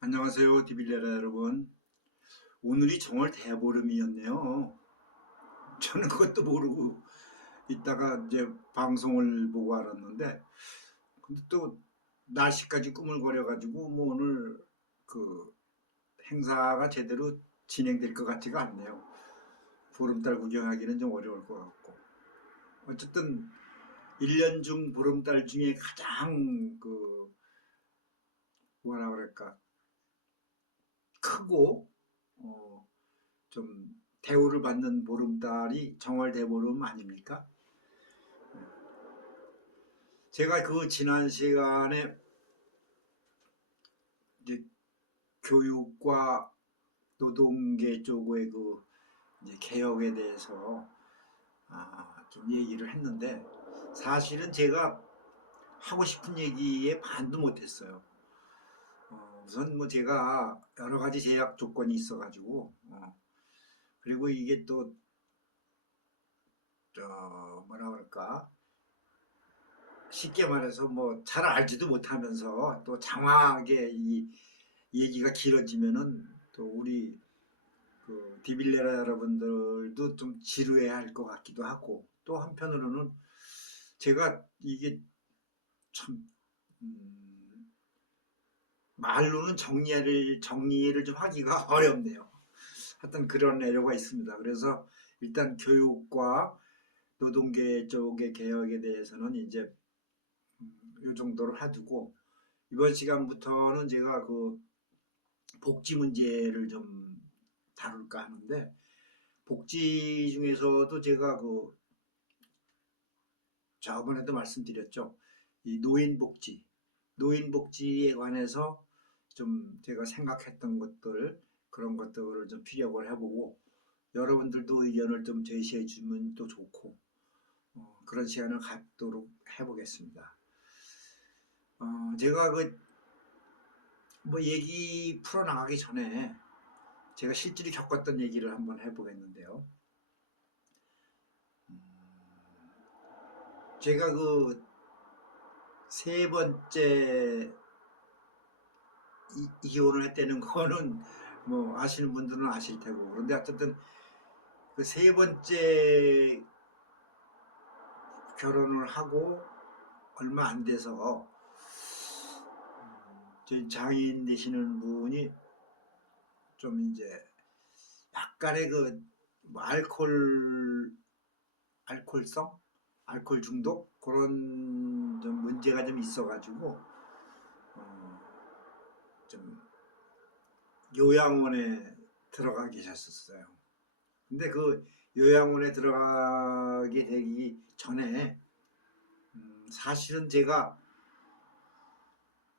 안녕하세요, 디빌레라 여러분. 오늘이 정월 대보름이었네요. 저는 그것도 모르고 있다가 이제 방송을 보고 알았는데, 근데 또 날씨까지 꾸물거려가지고 뭐 오늘 그 행사가 제대로 진행될 것 같지가 않네요. 보름달 구경하기는 좀 어려울 것 같고. 어쨌든 1년 중 보름달 중에 가장 그 뭐라 그럴까 크고 좀 대우를 받는 보름달이 정월 대보름 아닙니까? 제가 그 지난 시간에 이제 교육과 노동계 쪽의 그 이제 개혁에 대해서 좀 얘기를 했는데, 사실은 제가 하고 싶은 얘기에 반도 못했어요. 우선 뭐 제가 여러 가지 제약 조건이 있어가지고, 그리고 이게 또 뭐라 그럴까, 쉽게 말해서 뭐 잘 알지도 못하면서 또 장황하게 이 얘기가 길어지면은 또 우리 그 디빌레라 여러분들도 좀 지루해 할 것 같기도 하고, 또 한편으로는 제가 이게 참 말로는 정리를 좀 하기가 어렵네요. 하여튼 그런 애로가 있습니다. 그래서 일단 교육과 노동계 쪽의 개혁에 대해서는 이제 이 정도로 하두고, 이번 시간부터는 제가 그 복지 문제를 좀 다룰까 하는데, 복지 중에서도 제가 그 저번에도 말씀드렸죠. 이 노인복지에 관해서 좀 제가 생각했던 것들, 그런 것들을 좀 피력을 해보고, 여러분들도 의견을 좀 제시해 주면 또 좋고, 그런 시간을 갖도록 해보겠습니다. 제가 그 뭐 얘기 풀어나가기 전에 제가 실제로 겪었던 얘기를 한번 해보겠는데요. 제가 그 세 번째 이혼을 했다는 거는 뭐 아시는 분들은 아실 테고, 그런데 어쨌든 그 세 번째 결혼을 하고 얼마 안 돼서 저희 장인 되시는 분이 좀 이제 약간의 그뭐 알코올성 알코올 중독 그런 좀 문제가 좀 있어가지고 어, 좀 요양원에 들어가 계셨었어요. 근데 그 요양원에 들어가게 되기 전에 사실은 제가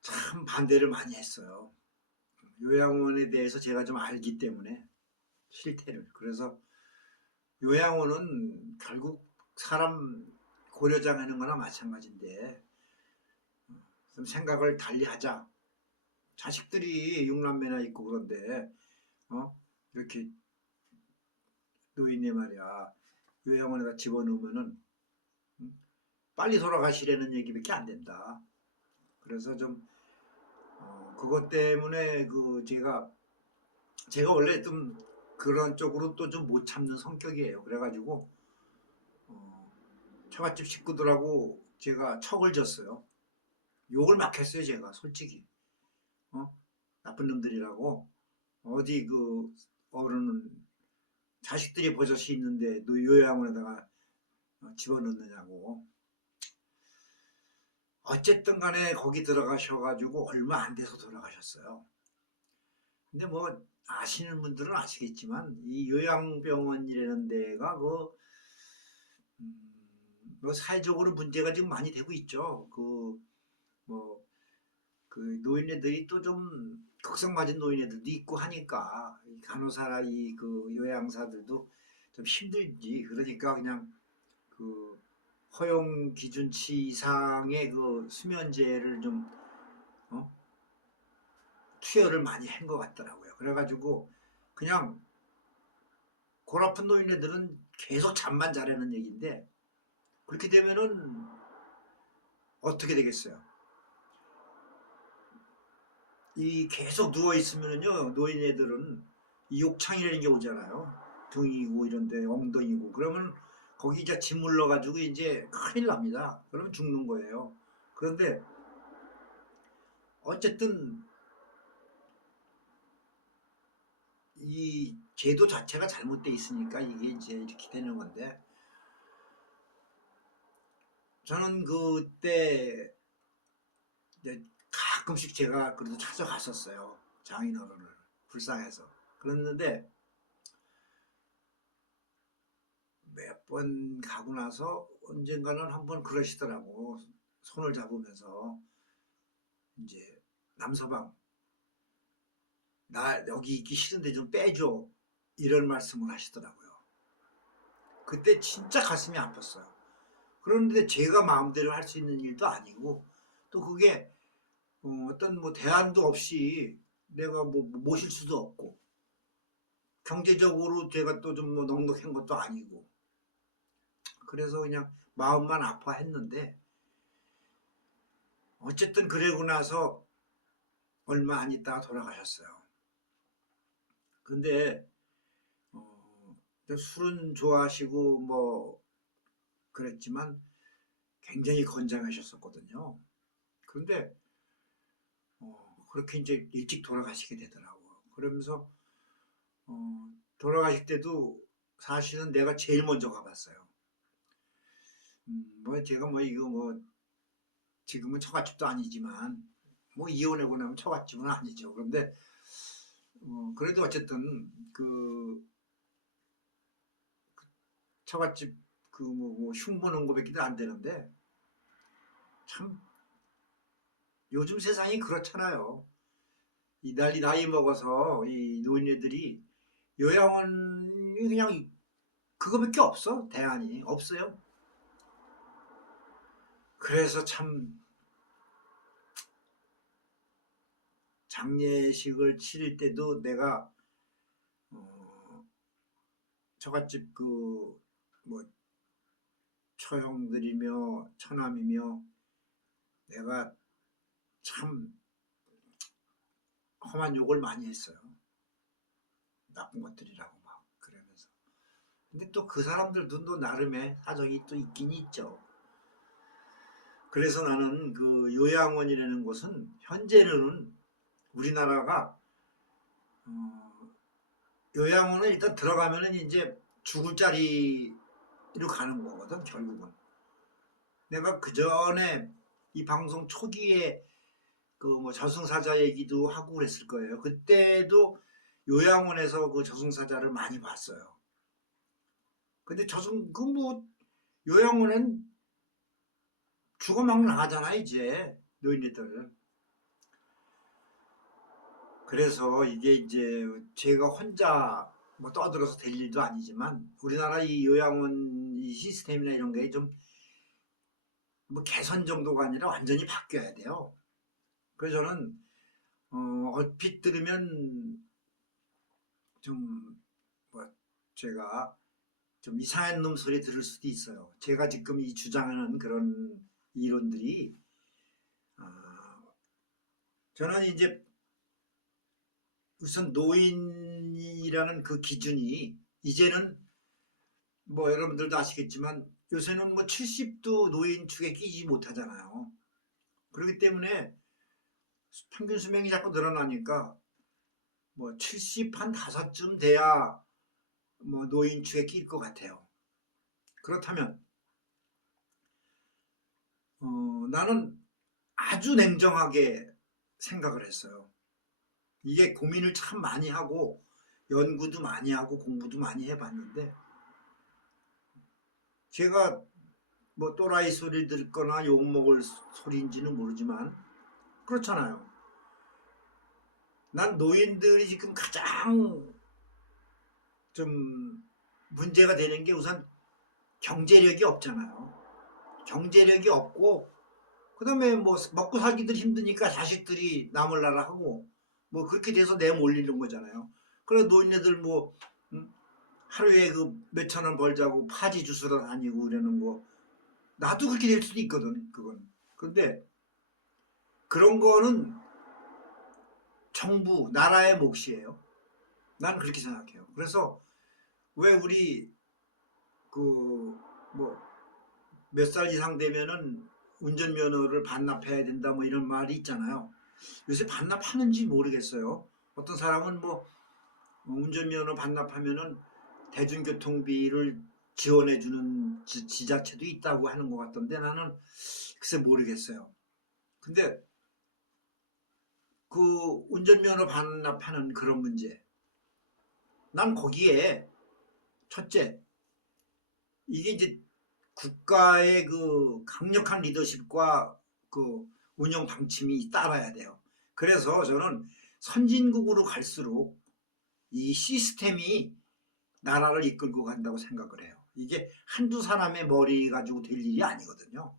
참 반대를 많이 했어요. 요양원에 대해서 제가 좀 알기 때문에 실태를. 그래서 요양원은 결국 사람 고려장 하는 거나 마찬가지인데 좀 생각을 달리 하자. 자식들이 육남매나 있고 그런데 이렇게 노인네 말이야 요양원에다 집어넣으면은 빨리 돌아가시라는 얘기밖에 안 된다. 그래서 좀 그것 때문에 그 제가 원래 좀 그런 쪽으로 또 좀 못 참는 성격이에요. 그래가지고 어, 처갓집 식구들하고 제가 척을 졌어요. 욕을 막 했어요. 제가 솔직히 어? 나쁜 놈들이라고. 어디 그 어른은 자식들이 버젓이 있는데 너 요양원에다가 집어넣느냐고. 어쨌든 간에 거기 들어가셔가지고 얼마 안 돼서 돌아가셨어요. 근데 뭐 아시는 분들은 아시겠지만 이 요양병원이라는 데가 뭐 사회적으로 문제가 지금 많이 되고 있죠. 뭐 그 노인네들이 또 좀 극성 맞은 노인네들도 있고 하니까 간호사나 이 그 요양사들도 좀 힘들지. 그러니까 그냥 그 허용 기준치 이상의 그 수면제를 좀 어? 투여를 많이 한 것 같더라고요. 그래가지고 그냥 골 아픈 노인네들은 계속 잠만 자라는 얘기인데, 그렇게 되면은 어떻게 되겠어요? 이 계속 누워 있으면은요 노인네들은 이 욕창이라는 게 오잖아요. 등이고 이런데 엉덩이고 그러면 거기 이제 침 물러가지고 이제 큰일 납니다. 그러면 죽는 거예요. 그런데 어쨌든 이 제도 자체가 잘못돼 있으니까 이게 이제 이렇게 되는 건데 저는 그때 이제 가끔씩 제가 그래도 찾아갔었어요. 장인어른을 불쌍해서. 그랬는데 몇 번 가고 나서 언젠가는 한번 그러시더라고. 손을 잡으면서 이제 남서방 나 여기 있기 싫은데 좀 빼줘 이런 말씀을 하시더라고요. 그때 진짜 가슴이 아팠어요. 그런데 제가 마음대로 할 수 있는 일도 아니고 또 그게 어떤 뭐 대안도 없이 내가 뭐 모실 수도 없고 경제적으로 제가 또 좀 뭐 넉넉한 것도 아니고 그래서 그냥 마음만 아파했는데 어쨌든 그러고 나서 얼마 안 있다가 돌아가셨어요. 근데 술은 좋아하시고 뭐 그랬지만 굉장히 건장하셨었거든요. 그런데 그렇게 이제 일찍 돌아가시게 되더라고요. 그러면서 돌아가실 때도 사실은 내가 제일 먼저 가봤어요. 뭐 제가 뭐 이거 뭐 지금은 처갓집도 아니지만 뭐 이혼하고 나면 처갓집은 아니죠. 그런데 그래도 어쨌든 그 처갓집 뭐 흉보는 거밖에 안 되는데 참 요즘 세상이 그렇잖아요. 이 나이 먹어서 이 노인네들이 요양원이 그냥 그거밖에 없어. 대안이 없어요. 그래서 참 장례식을 치를 때도 내가 처갓집 그 뭐 처형들이며 처남이며 내가 참 험한 욕을 많이 했어요. 나쁜 것들이라고 막 그러면서. 근데 또 그 사람들도 또 나름의 사정이 또 있긴 있죠. 그래서 나는 그 요양원이라는 곳은 현재는 우리나라가 요양원은 일단 들어가면은 이제 죽을 자리로 가는 거거든 결국은. 내가 그 전에 이 방송 초기에 그 뭐 저승사자 얘기도 하고 그랬을 거예요. 그때도 요양원에서 그 저승사자를 많이 봤어요. 근데 그 뭐 요양원은 죽어 막 나가잖아 이제 노인네들. 그래서 이게 이제 제가 혼자 뭐 떠들어서 될 일도 아니지만 우리나라 이 요양원 이 시스템이나 이런 게 좀 뭐 개선 정도가 아니라 완전히 바뀌어야 돼요. 그래서 저는 얼핏 들으면 좀 뭐 제가 좀 이상한 놈 소리 들을 수도 있어요. 제가 지금 이 주장하는 그런 이론들이 저는 이제 우선 노인이라는 그 기준이 이제는 뭐 여러분들도 아시겠지만 요새는 뭐 70도 노인 축에 끼지 못하잖아요. 그렇기 때문에 평균 수명이 자꾸 늘어나니까 뭐 70 한 5쯤 돼야 뭐 노인 축에 낄 것 같아요. 그렇다면 나는 아주 냉정하게 생각을 했어요. 이게 고민을 참 많이 하고 연구도 많이 하고 공부도 많이 해봤는데 제가 뭐 또라이 소리 듣거나 욕먹을 소리인지는 모르지만 그렇잖아요. 난 노인들이 지금 가장 좀 문제가 되는 게 우선 경제력이 없잖아요. 경제력이 없고 그다음에 뭐 먹고 살기도 힘드니까 자식들이 나몰라라 하고 뭐 그렇게 돼서 내몰리는 거잖아요. 그래 노인네들 뭐 하루에 그 몇천 원 벌자고 파지 주스러 다니고 이러는 거 나도 그렇게 될 수도 있거든 그건. 그런데 그런 거는 정부, 나라의 몫이에요. 난 그렇게 생각해요. 그래서 왜 우리 그 뭐 몇 살 이상 되면은 운전면허를 반납해야 된다 뭐 이런 말이 있잖아요. 요새 반납하는지 모르겠어요. 어떤 사람은 뭐 운전면허 반납하면은 대중교통비를 지원해주는 지자체도 있다고 하는 것 같던데 나는 글쎄 모르겠어요. 근데 그 운전면허 반납하는 그런 문제, 난 거기에 첫째, 이게 이제 국가의 그 강력한 리더십과 그 운영 방침이 따라야 돼요. 그래서 저는 선진국으로 갈수록 이 시스템이 나라를 이끌고 간다고 생각을 해요. 이게 한두 사람의 머리 가지고 될 일이 아니거든요.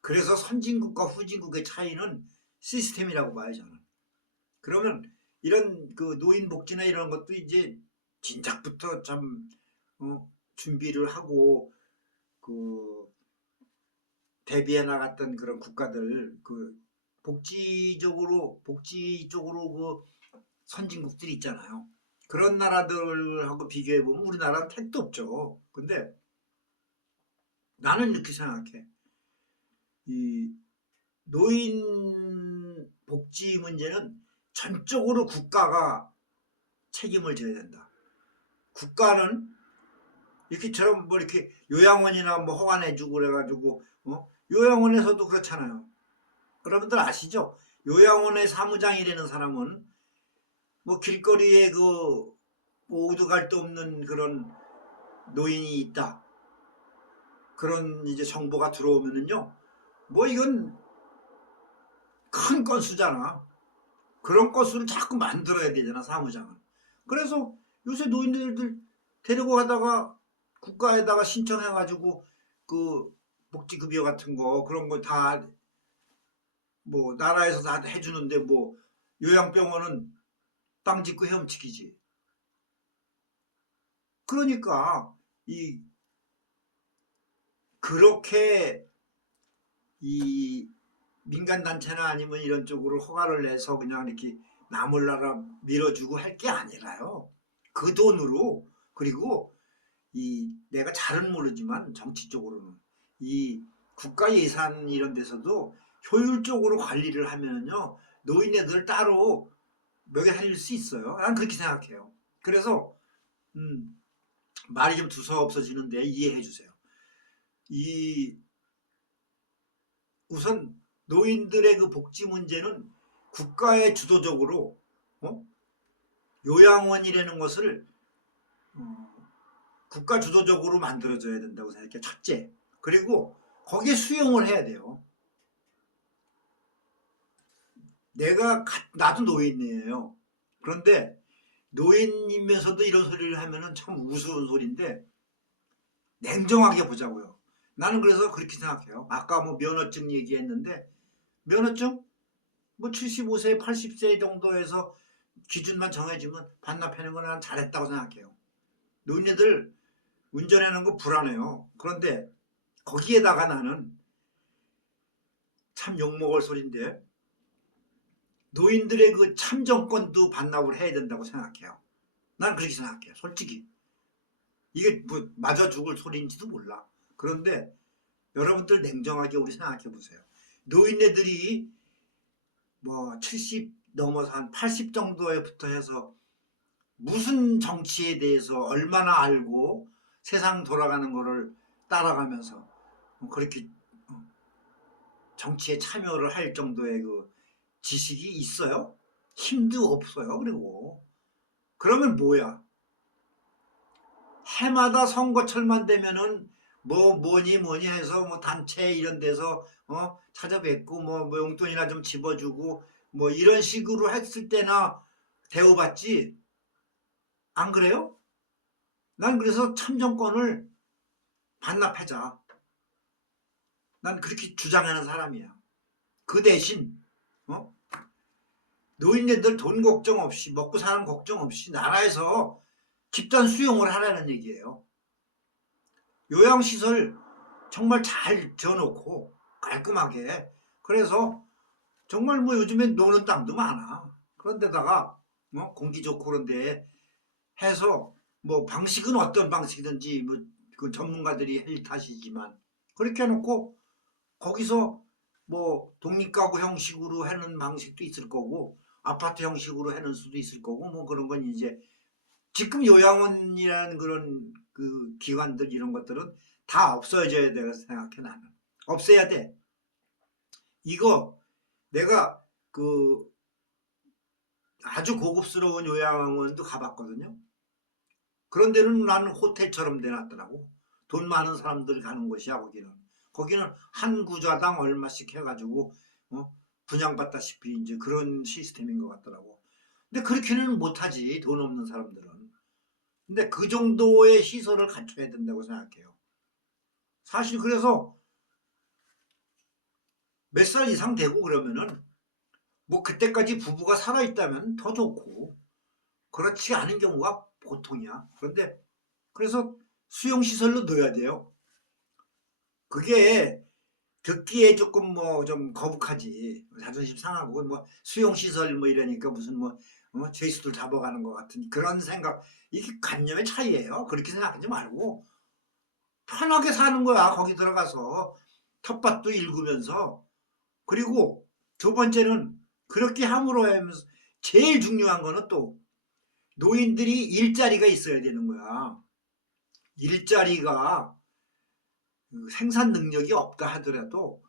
그래서 선진국과 후진국의 차이는 시스템이라고 봐요, 저는. 그러면 이런 그 노인복지나 이런 것도 이제 진작부터 참 준비를 하고 그 대비해 나갔던 그런 국가들, 그 복지 쪽으로 그 선진국들이 있잖아요. 그런 나라들하고 비교해 보면 우리나라는 택도 없죠. 근데 나는 이렇게 생각해. 이 노인 복지 문제는 전적으로 국가가 책임을 져야 된다. 국가는 이렇게처럼 뭐 이렇게 요양원이나 뭐 허가내주고 그래가지고 요양원에서도 그렇잖아요. 여러분들 아시죠? 요양원의 사무장이라는 사람은 뭐 길거리에 그 오도 갈 데 없는 그런 노인이 있다. 그런 이제 정보가 들어오면은요. 뭐 이건 큰 건수잖아. 그런 건수를 자꾸 만들어야 되잖아, 사무장은. 그래서 요새 노인들 데리고 가다가 국가에다가 신청해가지고 그 복지급여 같은 거 그런 거 다 뭐 나라에서 다 해주는데 뭐 요양병원은 땅 짓고 헤엄치기지. 그러니까 이 그렇게 이 민간단체나 아니면 이런 쪽으로 허가를 내서 그냥 이렇게 남을 나라 밀어주고 할 게 아니라요. 그 돈으로, 그리고 이 내가 잘은 모르지만 정치 쪽으로는 이 국가 예산 이런 데서도 효율적으로 관리를 하면요 노인네들 따로 먹여 살릴 수 있어요. 난 그렇게 생각해요. 그래서 말이 좀 두서없어지는데 이해해 주세요. 이 우선 노인들의 그 복지 문제는 국가의 주도적으로 요양원이라는 것을 국가 주도적으로 만들어져야 된다고 생각해요. 첫째. 그리고 거기에 수용을 해야 돼요. 나도 노인이에요. 그런데 노인이면서도 이런 소리를 하면은 참 우스운 소리인데 냉정하게 보자고요. 나는 그래서 그렇게 생각해요. 아까 뭐 면허증 얘기했는데 면허증 뭐 75세, 80세 정도에서 기준만 정해지면 반납하는 건 난 잘했다고 생각해요. 노인네들 운전하는 거 불안해요. 그런데 거기에다가 나는 참 욕먹을 소리인데 노인들의 그 참정권도 반납을 해야 된다고 생각해요. 난 그렇게 생각해요. 솔직히. 이게 뭐 맞아 죽을 소리인지도 몰라. 그런데 여러분들 냉정하게 우리 생각해 보세요. 노인네들이 뭐 70 넘어서 한 80 정도에부터 해서 무슨 정치에 대해서 얼마나 알고 세상 돌아가는 거를 따라가면서 그렇게 정치에 참여를 할 정도의 그 지식이 있어요? 힘도 없어요. 그리고 그러면 뭐야? 해마다 선거철만 되면은 뭐니 해서 뭐 단체 이런 데서 찾아뵙고 뭐 용돈이나 좀 집어주고 뭐 이런 식으로 했을 때나 대우받지. 안 그래요? 난 그래서 참정권을 반납하자. 난 그렇게 주장하는 사람이야. 그 대신 노인네들 돈 걱정 없이 먹고 사는 걱정 없이 나라에서 집단 수용을 하라는 얘기예요. 요양시설 정말 잘 지어놓고 깔끔하게. 그래서 정말 뭐 요즘에 노는 땅도 많아. 그런 데다가 공기 좋고 그런 데 해서 뭐 방식은 어떤 방식이든지 뭐 그 전문가들이 할 탓이지만 그렇게 해놓고 거기서 뭐 독립가구 형식으로 하는 방식도 있을 거고 아파트 형식으로 하는 수도 있을 거고 뭐 그런 건 이제 지금 요양원이라는 그런 그 기관들 이런 것들은 다 없어져야 되고 생각해 나는. 없애야 돼. 이거 내가 그 아주 고급스러운 요양원도 가봤거든요. 그런 데는 나는 호텔처럼 돼놨더라고. 돈 많은 사람들 가는 곳이야 거기는. 거기는 한 구좌당 얼마씩 해가지고 분양받다시피 이제 그런 시스템인 것 같더라고. 근데 그렇게는 못하지 돈 없는 사람들은. 근데 그 정도의 시설을 갖춰야 된다고 생각해요. 사실 그래서 몇 살 이상 되고 그러면은 뭐 그때까지 부부가 살아있다면 더 좋고 그렇지 않은 경우가 보통이야. 그런데 그래서 수용시설로 넣어야 돼요. 그게 듣기에 조금 뭐 좀 거북하지. 자존심 상하고 뭐 수용시설 뭐 이러니까 무슨 뭐 죄수들 잡아가는 것 같은 그런 생각. 이게 관념의 차이예요. 그렇게 생각하지 말고 편하게 사는 거야. 거기 들어가서 텃밭도 일구면서. 그리고 두 번째는 그렇게 함으로 하면서 제일 중요한 거는 또 노인들이 일자리가 있어야 되는 거야. 일자리가 생산 능력이 없다 하더라도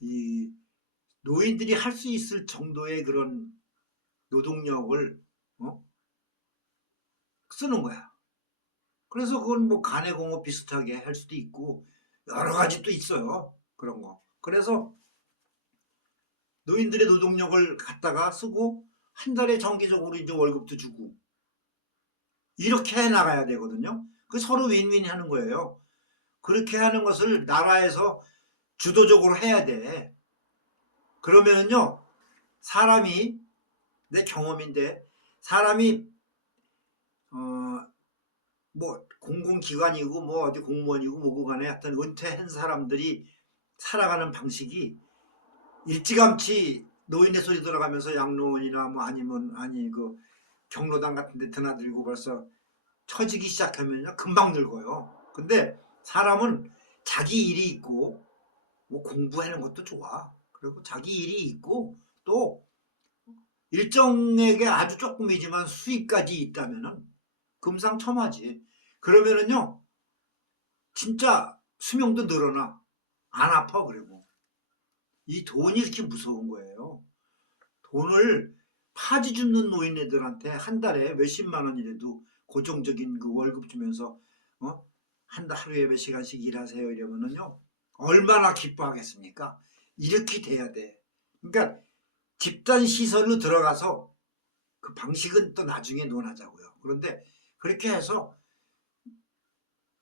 이 노인들이 할 수 있을 정도의 그런 노동력을 쓰는 거야. 그래서 그건 뭐 간해공업 비슷하게 할 수도 있고 여러 가지 또 있어요. 그런 거. 그래서 노인들의 노동력을 갖다가 쓰고 한 달에 정기적으로 이제 월급도 주고 이렇게 해 나가야 되거든요. 그 서로 윈윈 하는 거예요. 그렇게 하는 것을 나라에서 주도적으로 해야 돼. 그러면은요, 사람이, 내 경험인데, 사람이, 뭐, 공공기관이고, 뭐, 어디 공무원이고, 뭐고 간에 하여튼 은퇴한 사람들이 살아가는 방식이 일찌감치 노인의 소리 들어가면서 양로원이나 뭐 아니면, 그 경로당 같은 데 드나들고 벌써 처지기 시작하면요, 금방 늙어요. 근데 사람은 자기 일이 있고, 뭐 공부하는 것도 좋아. 그리고 자기 일이 있고 또 일정에게 아주 조금이지만 수입까지 있다면은 금상첨화지. 그러면은요 진짜 수명도 늘어나. 안 아파. 그리고 이 돈이 이렇게 무서운 거예요. 돈을 파지 줍는 노인네들한테 한 달에 몇십만 원이라도 고정적인 그 월급 주면서 한 달 하루에 몇 시간씩 일하세요 이러면은요 얼마나 기뻐하겠습니까? 이렇게 돼야 돼. 그러니까 집단 시설로 들어가서 그 방식은 또 나중에 논하자고요. 그런데 그렇게 해서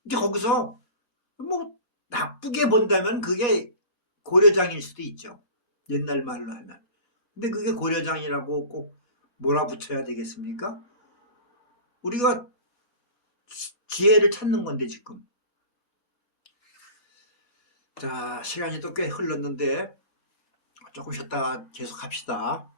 이제 거기서 뭐 나쁘게 본다면 그게 고려장일 수도 있죠. 옛날 말로 하면. 근데 그게 고려장이라고 꼭 몰아붙여야 되겠습니까? 우리가 지혜를 찾는 건데 지금. 자, 시간이 또 꽤 흘렀는데 조금 쉬었다가 계속 합시다.